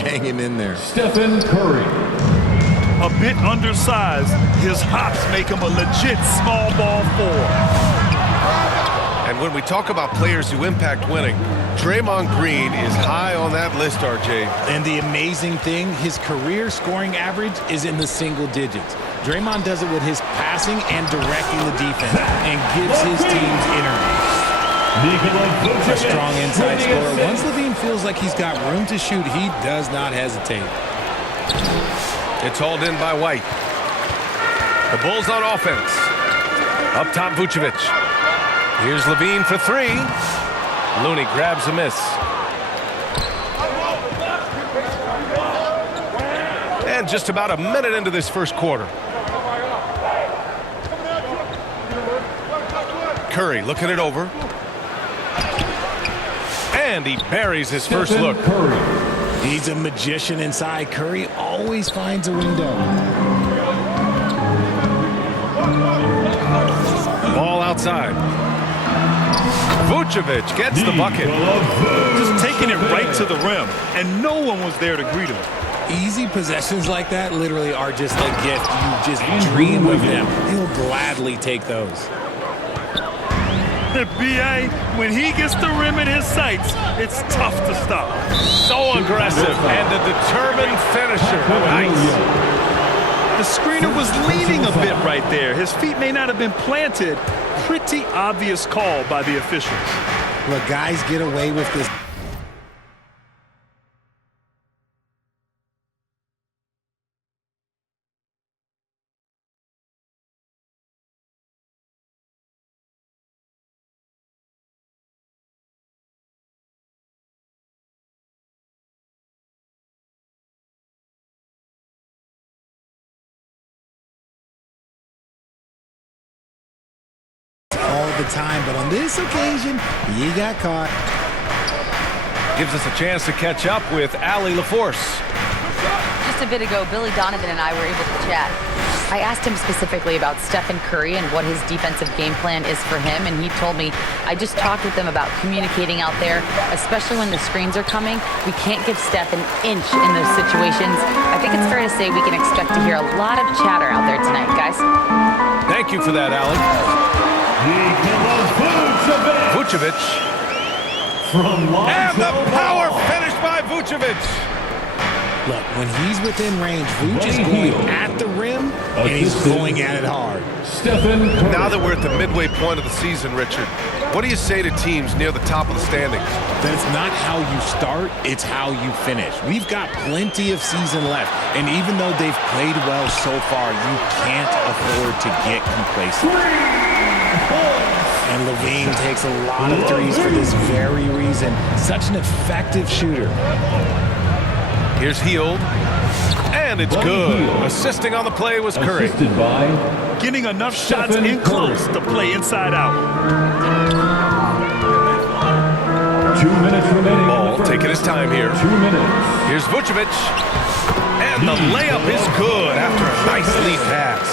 hanging in there. Stephen Curry. A bit undersized, his hops make him a legit small ball forward. And when we talk about players who impact winning, Draymond Green is high on that list, RJ. And the amazing thing, his career scoring average is in the single digits. Draymond does it with his passing and directing the defense and gives his teams energy. A strong inside scorer. Once LaVine feels like he's got room to shoot, he does not hesitate. It's hauled in by White. The Bulls on offense. Up top, Vucevic. Here's LaVine for three. Looney grabs a miss. And just about a minute into this first quarter. Curry looking it over. And he buries his first look. Curry. He's a magician inside. Curry always finds a window. Ball outside. Vucevic gets the bucket. Just taking it right to the rim, and no one was there to greet him. Easy possessions like that literally are just a gift. You just dream of them. He'll gladly take those. The B.A., when he gets the rim in his sights, it's tough to stop. So aggressive and a determined finisher. Nice. The screener was leaning a bit right there. His feet may not have been planted. Pretty obvious call by the officials. Look, guys get away with this. All the time, but on this occasion, he got caught. Gives us a chance to catch up with Allie LaForce. Just a bit ago, Billy Donovan and I were able to chat. I asked him specifically about Stephen Curry and what his defensive game plan is for him, and he told me, I just talked with them about communicating out there, especially when the screens are coming. We can't give Steph an inch in those situations. I think it's fair to say we can expect to hear a lot of chatter out there tonight, guys. Thank you for that, Allie. Vucevic. And the power finish by Vucevic. Look, when he's within range, Vuce is going at the rim, and he's going at it hard. Stephen Curry. Now that we're at the midway point of the season, Richard, what do you say to teams near the top of the standings? That it's not how you start, it's how you finish. We've got plenty of season left, and even though they've played well so far, you can't afford to get complacent. And LaVine takes a lot of threes for this very reason. Such an effective shooter. Here's Hield. And it's good. Assisting on the play was Curry. Assisted by Getting enough shots in close to play inside out. 2 minutes remaining. Ball taking his time here. 2 minutes. Here's Vucevic. And the layup is good after a nice lead pass.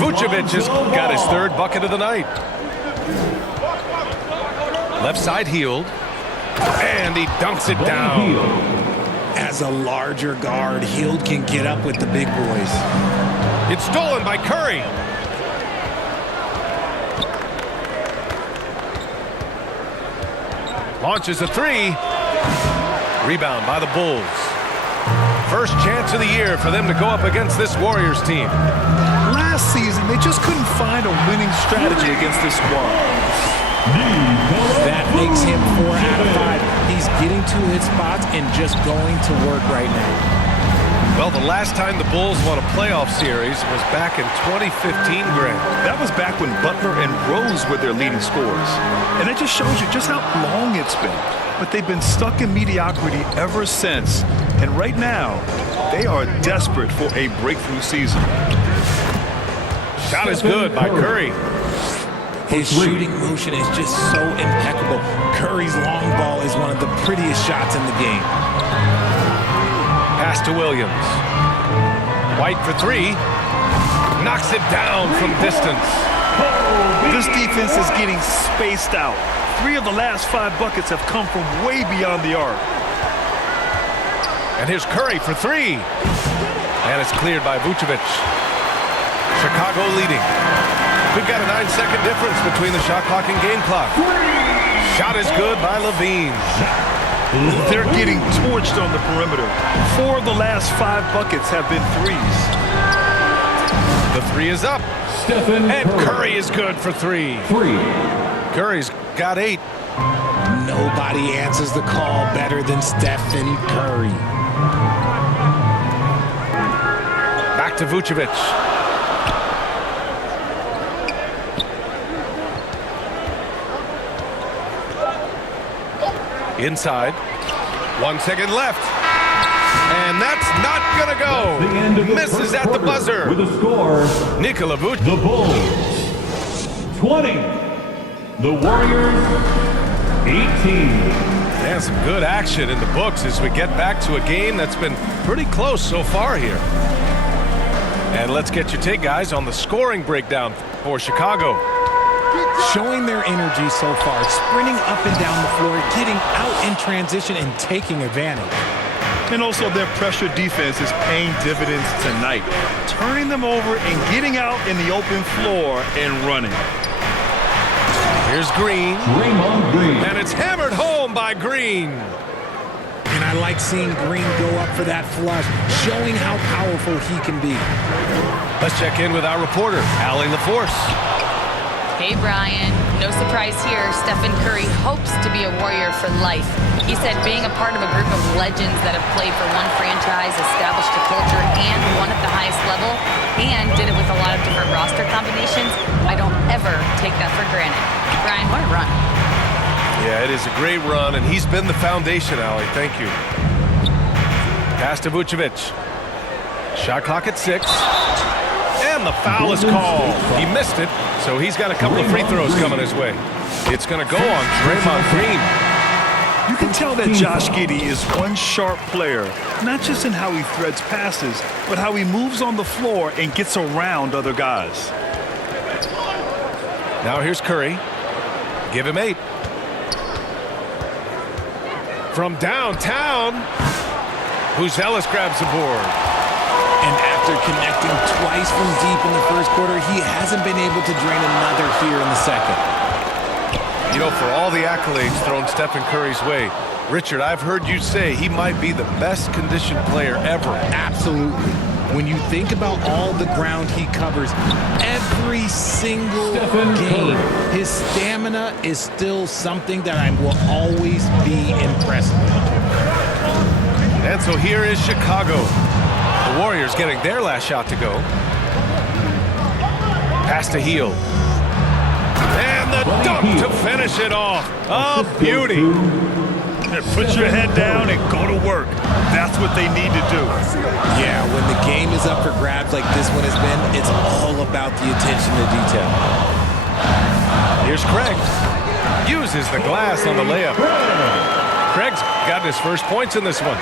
Vucevic has got his third bucket of the night. Left side Hield. And he dunks it down. As a larger guard, Hield can get up with the big boys. It's stolen by Curry. Launches a three. Rebound by the Bulls. First chance of the year for them to go up against this Warriors team. Last season, they just couldn't find a winning strategy against this squad. That makes him 4 out of 5. He's getting to his spots and just going to work right now. Well, the last time the Bulls won a playoff series was back in 2015, Greg. That was back when Butler and Rose were their leading scorers. And it just shows you just how long it's been. But they've been stuck in mediocrity ever since. And right now, they are desperate for a breakthrough season. Shot is good by Curry. His shooting motion is just so impeccable. Curry's long ball is one of the prettiest shots in the game. Pass to Williams. White for three. Knocks it down from distance. This defense is getting spaced out. 3 of the last 5 buckets have come from way beyond the arc. And here's Curry for three. And it's cleared by Vucevic. Chicago leading. We've got a 9-second difference between the shot clock and game clock. Shot is good by Levine. They're getting torched on the perimeter. 4 of the last 5 buckets have been threes. The three is up. Stephen And Curry. Curry is good for three. 3. Curry's got 8. Nobody answers the call better than Stephen Curry. Back to Vucevic. Inside. 1 second left. And that's not going to The end of go. the Misses first at the quarter buzzer. With a score, Nikola Vucevic. the Bulls 20. The Warriors 18. And some good action in the books as we get back to a game that's been pretty close so far here. And let's get your take, guys, on the scoring breakdown for Chicago. Showing their energy so far, sprinting up and down the floor, getting out in transition and taking advantage. And also their pressure defense is paying dividends tonight. Turning them over and getting out in the open floor and running. Here's Green. Draymond Green. And it's hammered home by Green. And I like seeing Green go up for that flush, showing how powerful he can be. Let's check in with our reporter, Allie LaForce. Hey, Brian. No surprise here. Stephen Curry hopes to be a Warrior for life. He said being a part of a group of legends that have played for one franchise, established a culture, and won at the highest level, and did it with a lot of different roster combinations, I don't ever take that for granted. Brian, what a run. Yeah, it is a great run, and he's been the foundation, Allie. Thank you. Pass to Vucevic. Shot clock at 6. And the foul is called. He missed it, so he's got a couple of free throws coming his way. It's going to go on Draymond Green. You can tell that Josh Giddey is one sharp player, not just in how he threads passes, but how he moves on the floor and gets around other guys. Now here's Curry. Give him 8. From downtown, Buzelis grabs the board. And after connecting twice from deep in the first quarter, he hasn't been able to drain another here in the second. You know, for all the accolades thrown Stephen Curry's way, Richard, I've heard you say he might be the best conditioned player ever. Absolutely. When you think about all the ground he covers, every single Stephen game, Curry. his stamina is still something that I will always be impressed with. And so here is Chicago. The Warriors getting their last shot to go. Pass to Heel. And the dunk to finish it off. A beauty. Put your head down and go to work. That's what they need to do. Yeah, when the game is up for grabs like this one has been, it's all about the attention to detail. Here's Craig. Uses the glass on the layup. Craig's got his first points in this one.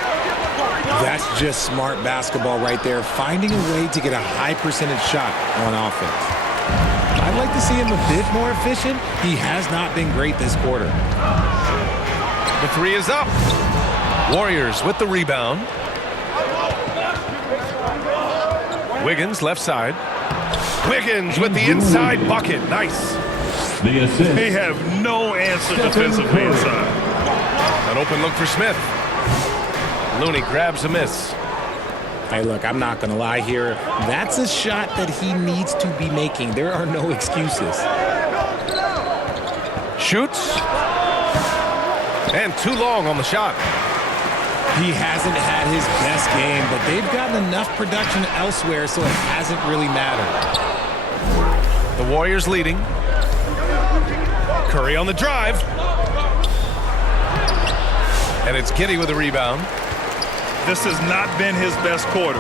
That's just smart basketball right there, finding a way to get a high percentage shot on offense. I'd like to see him a bit more efficient. He has not been great this quarter. The three is up. Warriors with the rebound. Wiggins left side. Wiggins with the inside bucket. Nice. The assist. They have no answer defensively inside. An open look for Smith. Looney grabs a miss. Hey, look, I'm not going to lie here. That's a shot that he needs to be making. There are no excuses. Shoots. And too long on the shot. He hasn't had his best game, but they've gotten enough production elsewhere, so it hasn't really mattered. The Warriors leading. Curry on the drive. And it's Giddey with the rebound. This has not been his best quarter.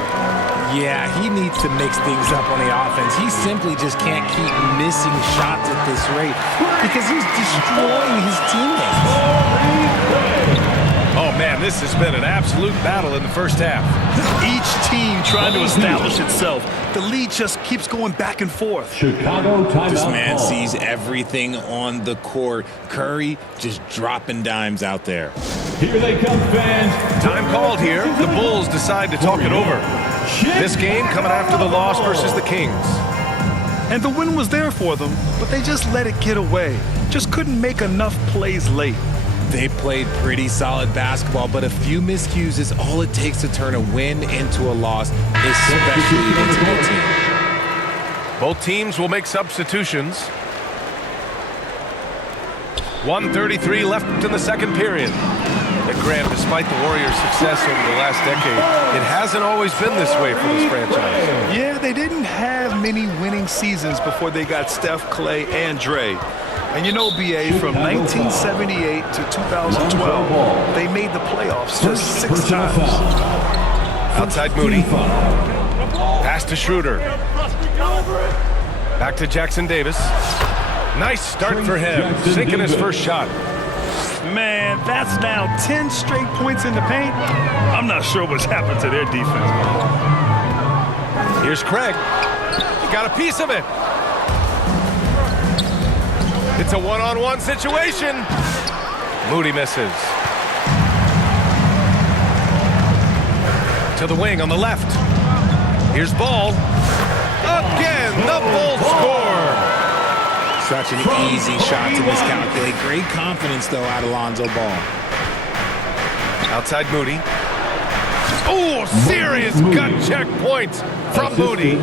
Yeah, he needs to mix things up on the offense. He simply just can't keep missing shots at this rate because he's destroying his teammates. Oh, Man, this has been an absolute battle in the first half. Each team trying to establish itself. The lead just keeps going back and forth. Chicago timeout This man call. sees everything on the court. Curry just dropping dimes out there. Here they come, fans. Time called here. The Bulls decide to talk it over. This game coming after the loss versus the Kings. And the win was there for them, but they just let it get away. Just couldn't make enough plays late. They played pretty solid basketball, but a few miscues is all it takes to turn a win into a loss, especially against a good team. Both teams will make substitutions. 1:33 left in the second period. And Grant, despite the Warriors' success over the last decade, it hasn't always been this way for this franchise. Yeah, they didn't have many winning seasons before they got Steph, Clay, and Dre. And you know, B.A., from 1978 to 2012, they made the playoffs just 6 times. Outside Moody. Pass to Schroeder. Back to Jackson Davis. Nice start for him, sinking his first shot. Man, that's now 10 straight points in the paint. I'm not sure what's happened to their defense. Here's Craig. He got a piece of it. It's a one-on-one situation. Moody misses. To the wing on the left. Here's Ball. Again, the Bulls score. Such an easy shot to miscalculate. Great confidence, though, out of Lonzo Ball. Outside Moody. Oh, serious gut check points from Moody.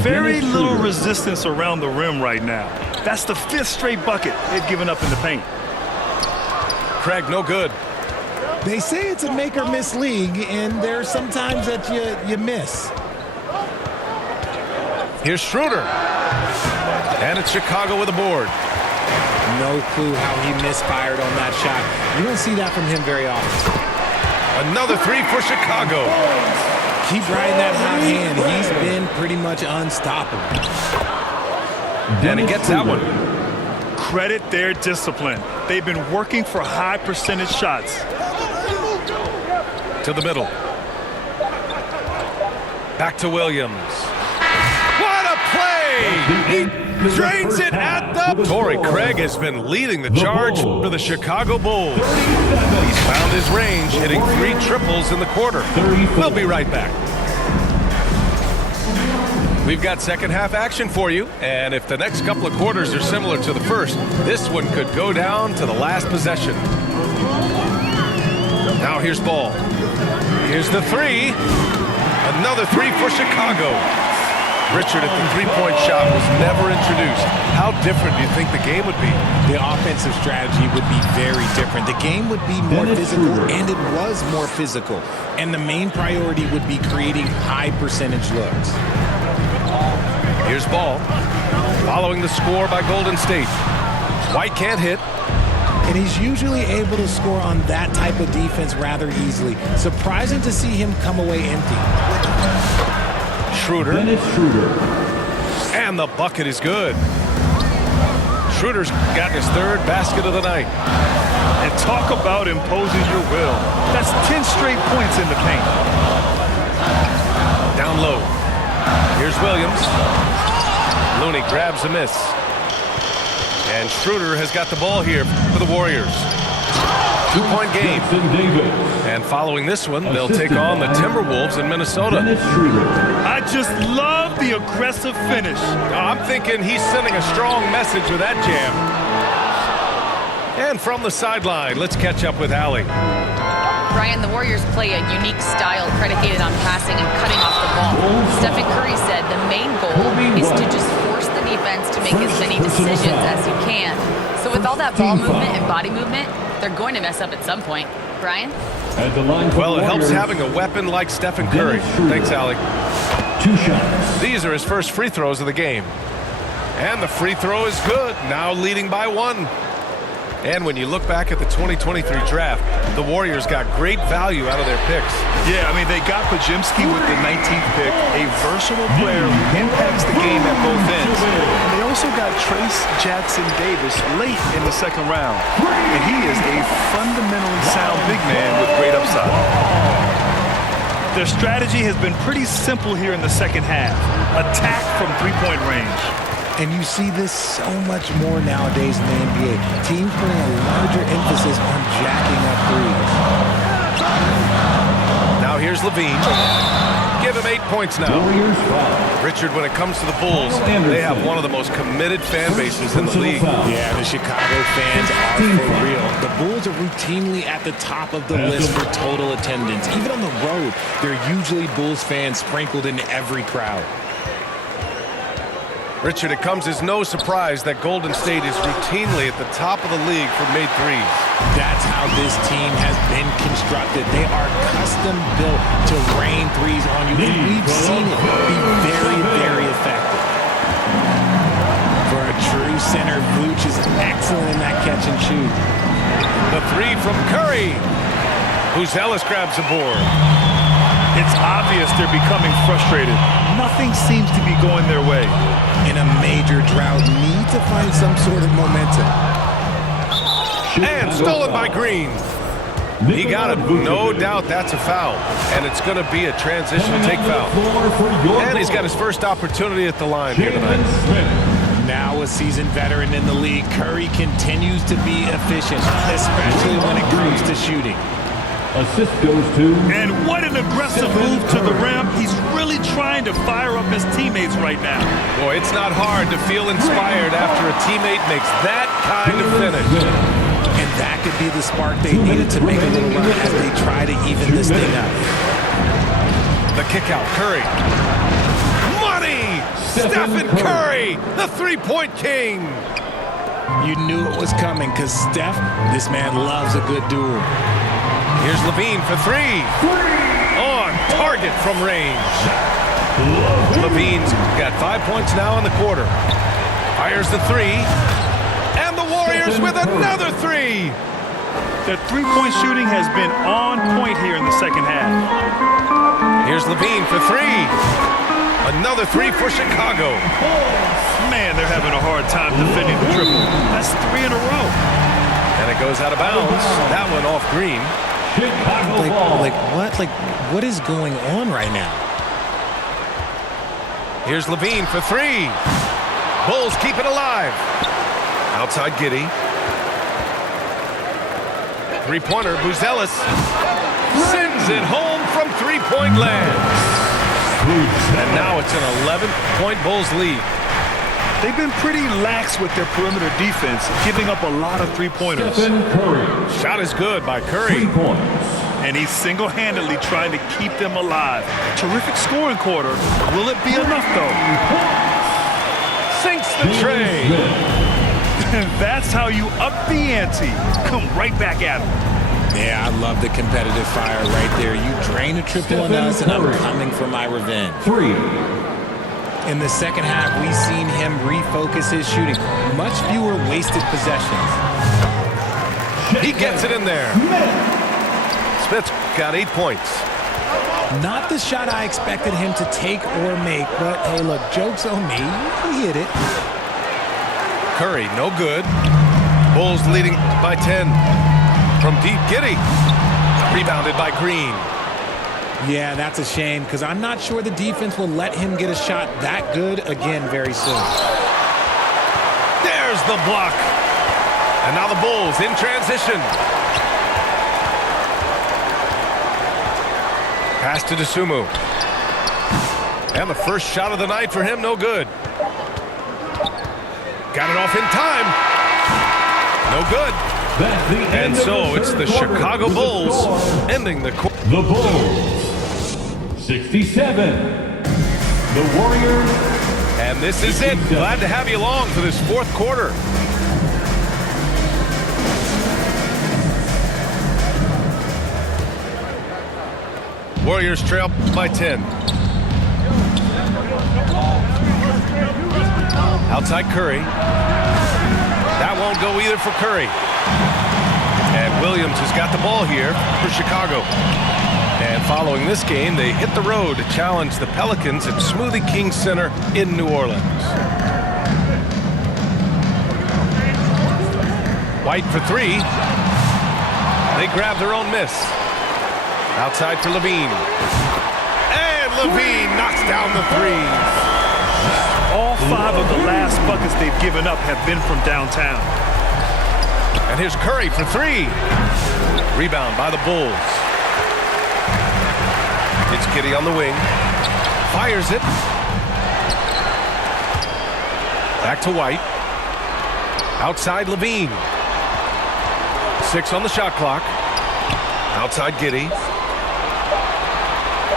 Very little resistance around the rim right now. That's the 5th straight bucket they've given up in the paint. Craig, no good. They say it's a make-or-miss league, and there's some times that you miss. Here's Schroeder. And it's Chicago with a board. No clue how he misfired on that shot. You don't see that from him very often. Another three for Chicago. Keep riding that hot hand. He's been pretty much unstoppable. And he gets that one. Credit their discipline. They've been working for high percentage shots. To the middle. Back to Williams. What a play! He drains it at the... Torrey Craig has been leading the charge for the Chicago Bulls. He's found his range, hitting 3 triples in the quarter. We'll be right back. We've got second half action for you, and if the next couple of quarters are similar to the first, this one could go down to the last possession. Now here's Ball. Here's the 3. Another 3 for Chicago. Richard, if the three-point shot was never introduced, how different do you think the game would be? The offensive strategy would be very different. The game would be more physical, and it was more physical. And the main priority would be creating high percentage looks. Here's Ball. Following the score by Golden State. White can't hit. And he's usually able to score on that type of defense rather easily. Surprising to see him come away empty. Schroeder. Dennis Schroeder. And the bucket is good. Schroeder's got his 3rd basket of the night. And talk about imposing your will. That's 10 straight points in the paint. Down low. Here's Williams. Looney grabs a miss. And Schroeder has got the ball here for the Warriors. 2-point game. And following this one, they'll take on the Timberwolves in Minnesota. I just love the aggressive finish. I'm thinking he's sending a strong message with that jam. And from the sideline, let's catch up with Allie. Brian, the Warriors play a unique style predicated on passing and cutting off the ball. Stephen Curry said the main goal is to just force the defense to make as many decisions as you can. So with all that ball movement and body movement, they're going to mess up at some point. Brian? Well, it helps having a weapon like Stephen Curry. Thanks, Allie. 2 shots. These are his first free throws of the game. And the free throw is good, now leading by 1. And when you look back at the 2023 draft, the Warriors got great value out of their picks. Yeah, I mean, they got Podziemski with the 19th pick, a versatile player who impacts the game at both ends. And they also got Trace Jackson-Davis late in the second round. And he is a fundamentally sound big man with great upside. Their strategy has been pretty simple here in the second half. Attack from three-point range. And you see this so much more nowadays in the NBA. Teams putting a larger emphasis on jacking up threes. Now here's Levine. Give him 8 points now. Warriors foul. Richard, when it comes to the Bulls, they have one of the most committed fan bases in the league. Yeah, the Chicago fans are for real. The Bulls are routinely at the top of the list for total attendance. Even on the road, there are usually Bulls fans sprinkled in every crowd. Richard, it comes as no surprise that Golden State is routinely at the top of the league for made threes. That's how this team has been constructed. They are custom built to rain threes on you, and we've seen it be very, very effective. For a true center, Vooch is excellent in that catch and shoot. The three from Curry. Ellis grabs the board. It's obvious they're becoming frustrated. Nothing seems to be going their way. In a major drought, need to find some sort of momentum. And stolen by Green. He got him. No doubt that's a foul. And it's going to be a transition take foul. And he's got his first opportunity at the line here tonight. Now a seasoned veteran in the league, Curry continues to be efficient, especially when it comes to shooting. Assist goes to... And what an aggressive move to the rim. He's really trying to fire up his teammates right now. Boy, it's not hard to feel inspired after a teammate makes that kind of finish. And that could be the spark they needed to make a little run as they try to even this thing up. The kick out, Curry. Money! Stephen Curry, the three-point king. You knew it was coming because Steph, this man loves a good duel. Here's Levine for three. On target from range. Levine's got 5 points now in the quarter. Fires the three. And the Warriors with another three. The three-point shooting has been on point here in the second half. Here's Levine for three. Another three for Chicago. Man, they're having a hard time defending the triple. That's three in a row. And it goes out of bounds. That one off Green. Chicago ball. What is going on right now? Here's Levine for three. Bulls keep it alive. Outside Giddey. Three-pointer, Ellis sends it home from three-point land. And now it's an 11-point Bulls lead. They've been pretty lax with their perimeter defense, giving up a lot of three-pointers. Stephen Curry. Shot is good by Curry. 3 points. And he's single-handedly trying to keep them alive. Terrific scoring quarter. Will it be enough, though? Sinks the tray. And that's how you up the ante. Come right back at him. Yeah, I love the competitive fire right there. You drain a triple on us, and I'm coming for my revenge. 3. In the second half, we've seen him refocus his shooting. Much fewer wasted possessions. He gets it in there. Smith's got 8 points. Not the shot I expected him to take or make, but hey, look, joke's on me. He hit it. Curry, no good. Bulls leading by 10. From deep, Giddey. Rebounded by Green. Yeah, that's a shame because I'm not sure the defense will let him get a shot that good again very soon. There's the block. And now the Bulls in transition. Pass to Dosunmu. And the first shot of the night for him, no good. Got it off in time. No good. And so it's the Chicago Bulls ending the quarter. The Bulls. 67. The Warriors. And this is it. Glad to have you along for this fourth quarter. Warriors trail by 10. Outside Curry. That won't go either for Curry. And Williams has got the ball here for Chicago. And following this game, they hit the road to challenge the Pelicans at Smoothie King Center in New Orleans. White for three. They grab their own miss. Outside for Levine. And Levine knocks down the three. All 5 of the last buckets they've given up have been from downtown. And here's Curry for three. Rebound by the Bulls. It's Giddey on the wing. Fires it. Back to White. Outside Levine. 6 on the shot clock. Outside Giddey.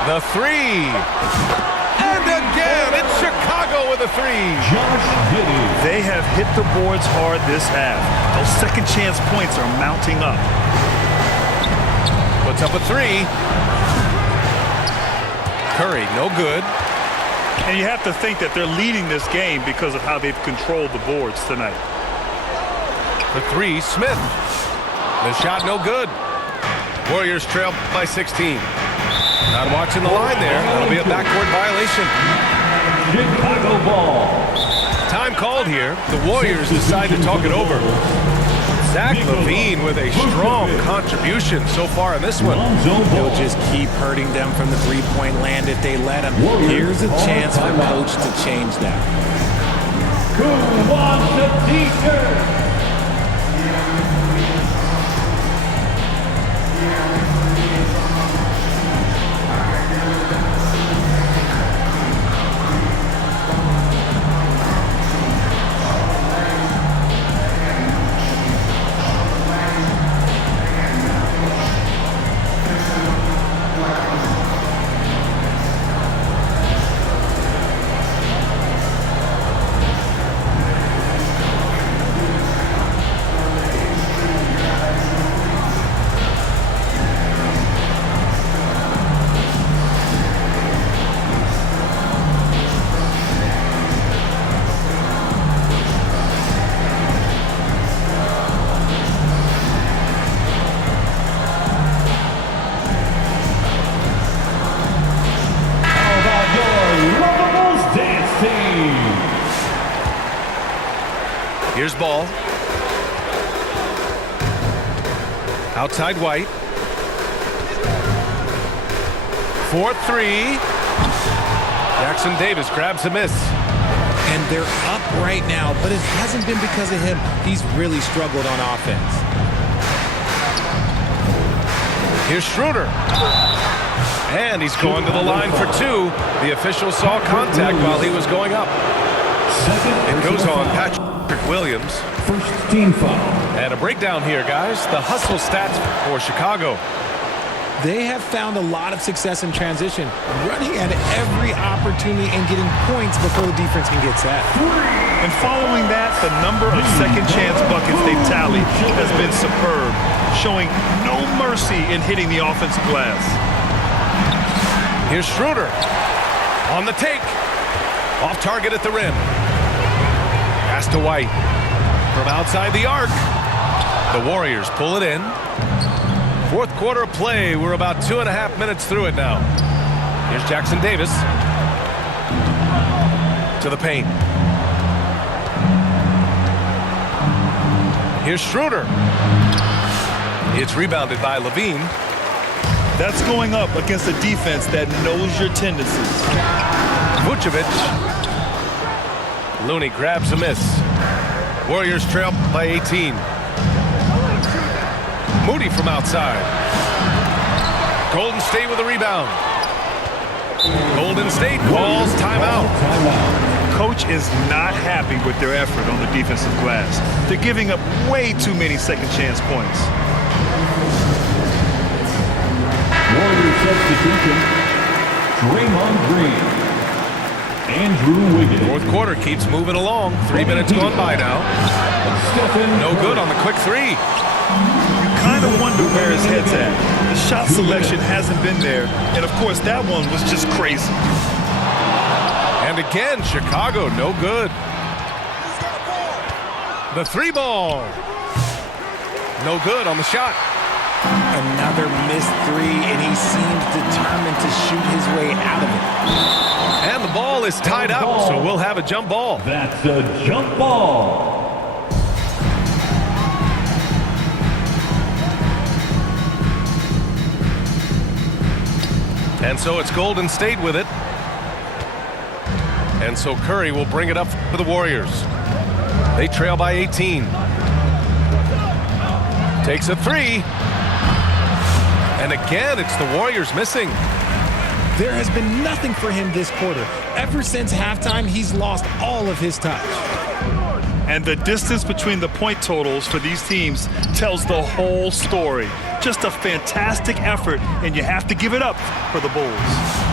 The three. And again, it's Chicago with a three. Josh Giddey. They have hit the boards hard this half. Those second chance points are mounting up. Puts up a three. Curry, no good. And you have to think that they're leading this game because of how they've controlled the boards tonight. The three, Smith. The shot no good. Warriors trail by 16. Not watching the line there. That'll be a backcourt violation. Chicago ball. Time called here. The Warriors decide to talk it over. Zach LaVine with a strong contribution so far in this one. They'll just keep hurting them from the three-point land if they let them. Here's a chance for coach to change that. Who wants the t-shirt? Here's Ball. Outside White. 4-3. Jackson Davis grabs a miss. And they're up right now, but it hasn't been because of him. He's really struggled on offense. Here's Schroeder. And he's going to the line for two. The official saw contact while he was going up. It goes on Patrick Williams. First team foul. And a breakdown here, guys. The hustle stats for Chicago. They have found a lot of success in transition, running at every opportunity and getting points before the defense can get set. And following that, the number of second chance buckets they've tallied has been superb, showing no mercy in hitting the offensive glass. Here's Schroeder on the take. Off target at the rim. Pass to White from outside the arc. The Warriors pull it in. Fourth quarter of play. We're about 2.5 minutes through it now. Here's Jackson Davis to the paint. Here's Schroeder. It's rebounded by Levine. That's going up against a defense that knows your tendencies. Vucevic. Looney grabs a miss. Warriors trail by 18. Moody from outside. Golden State with a rebound. Golden State calls timeout. Coach is not happy with their effort on the defensive glass. They're giving up way too many second chance points. Warrior substitution. Draymond Green. Andrew Wiggins. Fourth quarter keeps moving along. 3 minutes gone by now. No good on the quick three. Kind of wonder where his head's at. The shot selection hasn't been there, and of course that one was just crazy. And again, Chicago no good. The three ball. No good on the shot. Another missed three, and he seems determined to shoot his way out of it. And the ball is tied up, so we'll have a jump ball. That's a jump ball. And so it's Golden State with it. And so Curry will bring it up for the Warriors. They trail by 18. Takes a three. And again, it's the Warriors missing. There has been nothing for him this quarter. Ever since halftime, he's lost all of his touch. And the distance between the point totals for these teams tells the whole story. Just a fantastic effort, and you have to give it up for the Bulls.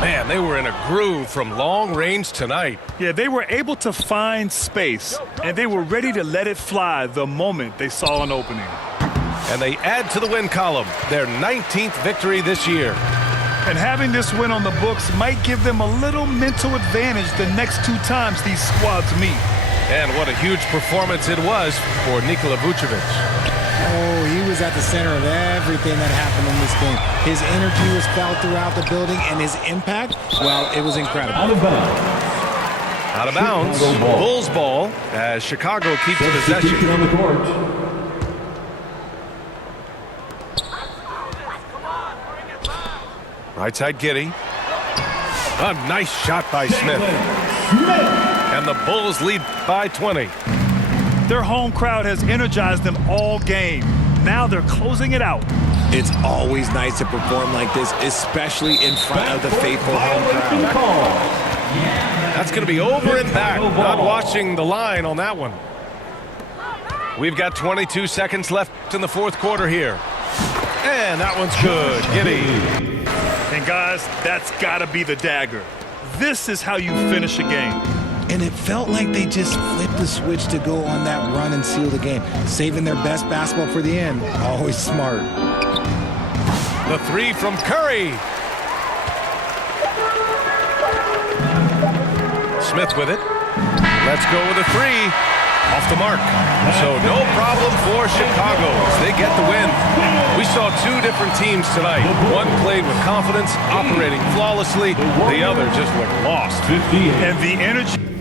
Man, they were in a groove from long range tonight. Yeah, they were able to find space, and they were ready to let it fly the moment they saw an opening. And they add to the win column, their 19th victory this year. And having this win on the books might give them a little mental advantage the next two times these squads meet. And what a huge performance it was for Nikola Vucevic. Oh, he was at the center of everything that happened in this game. His energy was felt throughout the building, and his impact, well, it was incredible. Out of bounds. Out of bounds, Chicago ball. Bulls ball as Chicago keeps Substitution possession. on the court. Right side Giddey. A nice shot by Smith. And the Bulls lead by 20. Their home crowd has energized them all game. Now they're closing it out. It's always nice to perform like this, especially in front of the faithful home crowd. That's going to be over and back. Not watching the line on that one. We've got 22 seconds left in the fourth quarter here. And that one's good. Giddey. And guys, that's got to be the dagger. This is how you finish a game. And it felt like they just flipped the switch to go on that run and seal the game. Saving their best basketball for the end. Always smart. The three from Curry. Smith with it. Let's go with a three. Off the mark. So no problem for Chicago as they get the win. We saw two different teams tonight. One played with confidence, operating flawlessly. The other just looked lost. And the energy